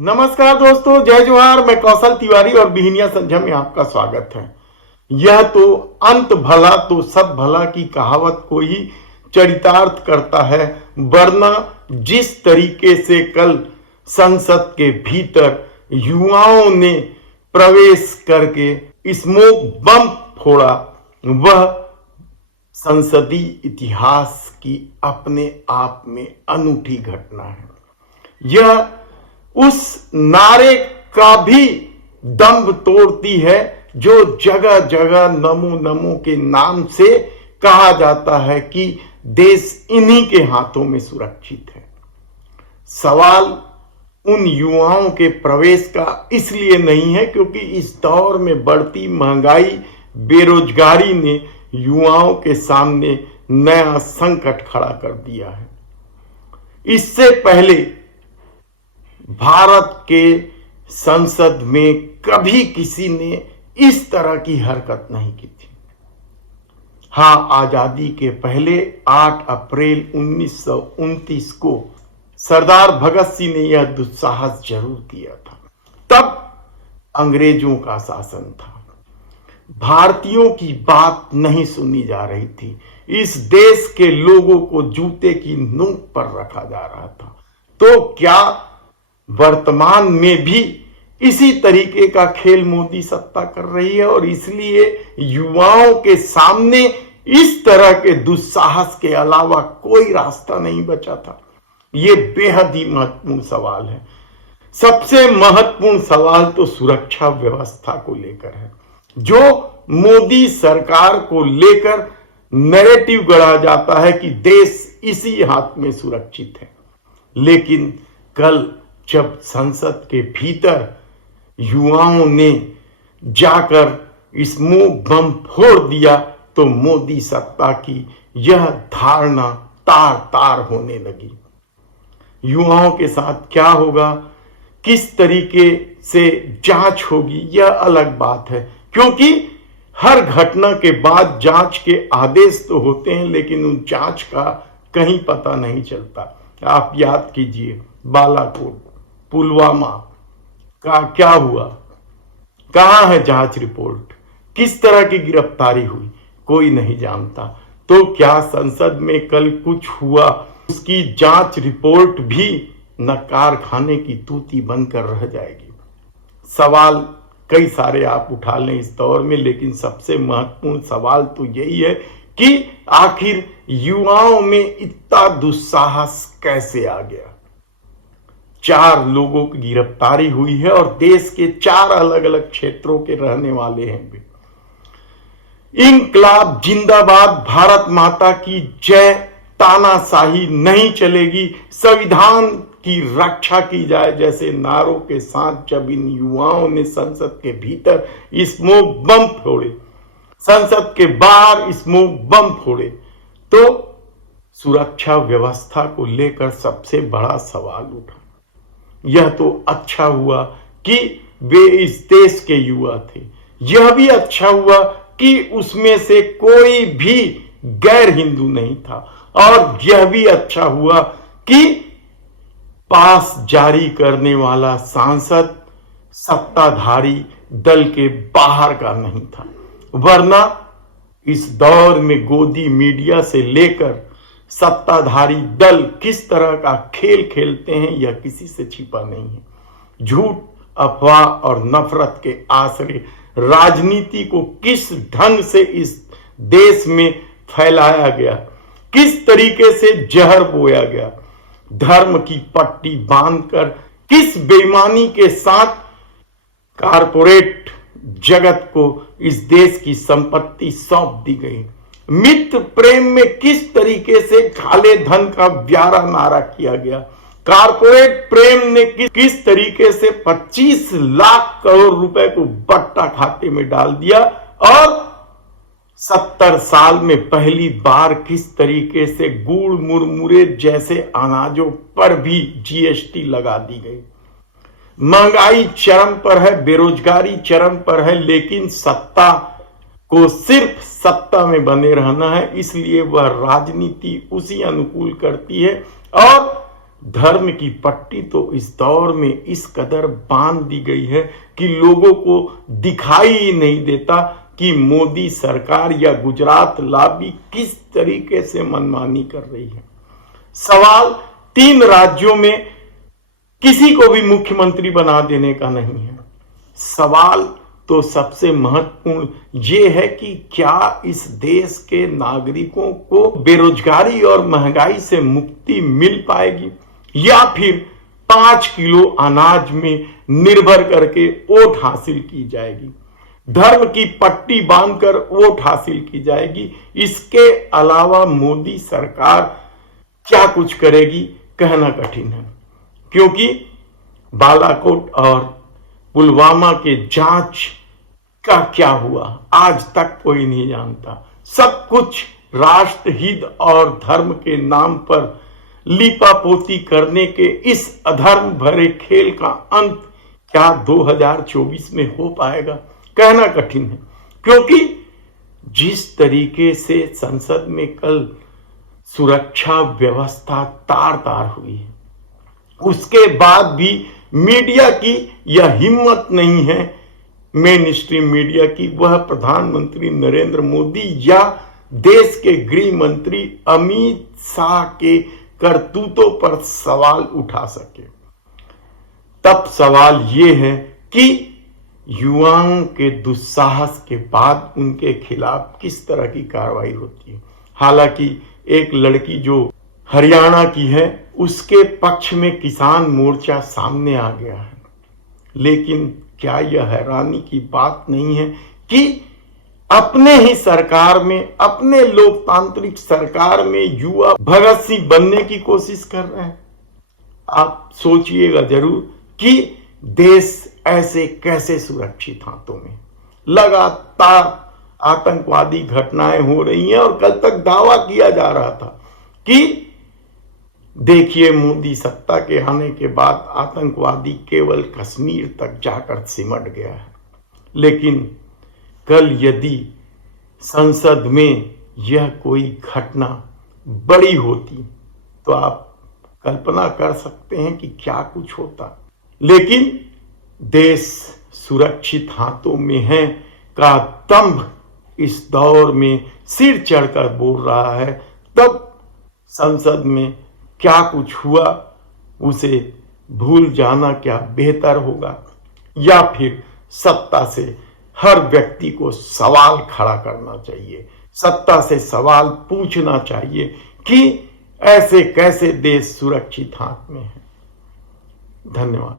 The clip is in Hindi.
नमस्कार दोस्तों, जय जोहार। मैं कौशल तिवारी और बिहनिया संध्या में आपका स्वागत है। यह तो अंत भला तो सब भला की कहावत को ही चरितार्थ करता है, वरना जिस तरीके से कल संसद के भीतर युवाओं ने प्रवेश करके स्मोक बम फोड़ा, वह संसदीय इतिहास की अपने आप में अनूठी घटना है। यह उस नारे का भी दम्भ तोड़ती है जो जगह जगह नमो नमो के नाम से कहा जाता है कि देश इन्हीं के हाथों में सुरक्षित है। सवाल उन युवाओं के प्रवेश का इसलिए नहीं है क्योंकि इस दौर में बढ़ती महंगाई, बेरोजगारी ने युवाओं के सामने नया संकट खड़ा कर दिया है। इससे पहले भारत के संसद में कभी किसी ने इस तरह की हरकत नहीं की थी। हां, आजादी के पहले 8 अप्रैल 1929 को सरदार भगत सिंह ने यह दुस्साहस जरूर किया था। तब अंग्रेजों का शासन था, भारतीयों की बात नहीं सुनी जा रही थी, इस देश के लोगों को जूते की नोक पर रखा जा रहा था। तो क्या वर्तमान में भी इसी तरीके का खेल मोदी सत्ता कर रही है और इसलिए युवाओं के सामने इस तरह के दुस्साहस के अलावा कोई रास्ता नहीं बचा था? यह बेहद ही महत्वपूर्ण सवाल है। सबसे महत्वपूर्ण सवाल तो सुरक्षा व्यवस्था को लेकर है, जो मोदी सरकार को लेकर नैरेटिव गढ़ा जाता है कि देश इसी हाथ में सुरक्षित है। लेकिन कल जब संसद के भीतर युवाओं ने जाकर स्मोक बम फोड़ दिया तो मोदी सत्ता की यह धारणा तार तार होने लगी। युवाओं के साथ क्या होगा, किस तरीके से जांच होगी, यह अलग बात है, क्योंकि हर घटना के बाद जांच के आदेश तो होते हैं, लेकिन उन जांच का कहीं पता नहीं चलता। आप याद कीजिए, बालाकोट, पुलवामा का क्या हुआ, कहां है जांच रिपोर्ट, किस तरह की गिरफ्तारी हुई, कोई नहीं जानता। तो क्या संसद में कल कुछ हुआ, उसकी जांच रिपोर्ट भी न कारखाने की तूती बनकर रह जाएगी? सवाल कई सारे आप उठा लें इस दौर में, लेकिन सबसे महत्वपूर्ण सवाल तो यही है कि आखिर युवाओं में इतना दुस्साहस कैसे आ गया। 4 लोगों की गिरफ्तारी हुई है और देश के 4 अलग अलग क्षेत्रों के रहने वाले हैं वे। इंकलाब जिंदाबाद, भारत माता की जय, तानाशाही नहीं चलेगी, संविधान की रक्षा की जाए जैसे नारों के साथ जब इन युवाओं ने संसद के भीतर स्मोक बम फोड़े, संसद के बाहर स्मोक बम फोड़े, तो सुरक्षा व्यवस्था को लेकर सबसे बड़ा सवाल उठा। यह तो अच्छा हुआ कि वे इस देश के युवा थे, यह भी अच्छा हुआ कि उसमें से कोई भी गैर हिंदू नहीं था, और यह भी अच्छा हुआ कि पास जारी करने वाला सांसद सत्ताधारी दल के बाहर का नहीं था। वरना इस दौर में गोदी मीडिया से लेकर सत्ताधारी दल किस तरह का खेल खेलते हैं यह किसी से छिपा नहीं है। झूठ, अफवाह और नफरत के आश्रय राजनीति को किस ढंग से इस देश में फैलाया गया, किस तरीके से जहर बोया गया, धर्म की पट्टी बांधकर किस बेईमानी के साथ कारपोरेट जगत को इस देश की संपत्ति सौंप दी गई, मित्र प्रेम में किस तरीके से काले धन का ब्यारा नारा किया गया, कारपोरेट प्रेम ने किस तरीके से 25 लाख करोड़ रुपए को बट्टा खाते में डाल दिया, और 70 साल में पहली बार किस तरीके से गुड़, मुरमुरे जैसे अनाजों पर भी जीएसटी लगा दी गई। महंगाई चरम पर है, बेरोजगारी चरम पर है, लेकिन सत्ता को सिर्फ सत्ता में बने रहना है, इसलिए वह राजनीति उसी अनुकूल करती है और धर्म की पट्टी तो इस दौर में इस कदर बांध दी गई है कि लोगों को दिखाई ही नहीं देता कि मोदी सरकार या गुजरात लॉबी किस तरीके से मनमानी कर रही है। सवाल 3 राज्यों में किसी को भी मुख्यमंत्री बना देने का नहीं है। सवाल तो सबसे महत्वपूर्ण ये है कि क्या इस देश के नागरिकों को बेरोजगारी और महंगाई से मुक्ति मिल पाएगी, या फिर 5 किलो अनाज में निर्भर करके वोट हासिल की जाएगी, धर्म की पट्टी बांधकर वोट हासिल की जाएगी। इसके अलावा मोदी सरकार क्या कुछ करेगी कहना कठिन है, क्योंकि बालाकोट और पुलवामा के जांच का क्या हुआ आज तक कोई नहीं जानता। सब कुछ राष्ट्रहित और धर्म के नाम पर लीपापोती करने के इस अधर्म भरे खेल का अंत क्या 2024 में हो पाएगा कहना कठिन है, क्योंकि जिस तरीके से संसद में कल सुरक्षा व्यवस्था तार तार हुई है, उसके बाद भी मीडिया की यह हिम्मत नहीं है, मेन स्ट्रीम मीडिया की, वह प्रधानमंत्री नरेंद्र मोदी या देश के गृह मंत्री अमित शाह के करतूतों पर सवाल उठा सके। तब सवाल यह है कि युवाओं के दुस्साहस के बाद उनके खिलाफ किस तरह की कार्रवाई होती है। हालांकि एक लड़की जो हरियाणा की है उसके पक्ष में किसान मोर्चा सामने आ गया है, लेकिन क्या यह हैरानी की बात नहीं है कि अपने ही सरकार में, अपने लोकतांत्रिक सरकार में युवा भगत सिंह बनने की कोशिश कर रहे हैं। आप सोचिएगा जरूर कि देश ऐसे कैसे सुरक्षित हाथों में। लगातार आतंकवादी घटनाएं हो रही हैं और कल तक दावा किया जा रहा था कि देखिए मोदी सत्ता के आने के बाद आतंकवादी केवल कश्मीर तक जाकर सिमट गया है। लेकिन कल यदि संसद में यह कोई घटना बड़ी होती तो आप कल्पना कर सकते हैं कि क्या कुछ होता। लेकिन देश सुरक्षित हाथों में है का दंभ इस दौर में सिर चढ़कर बोल रहा है। तब संसद में क्या कुछ हुआ उसे भूल जाना क्या बेहतर होगा, या फिर सत्ता से हर व्यक्ति को सवाल खड़ा करना चाहिए, सत्ता से सवाल पूछना चाहिए कि ऐसे कैसे देश सुरक्षित हाथ में है। धन्यवाद।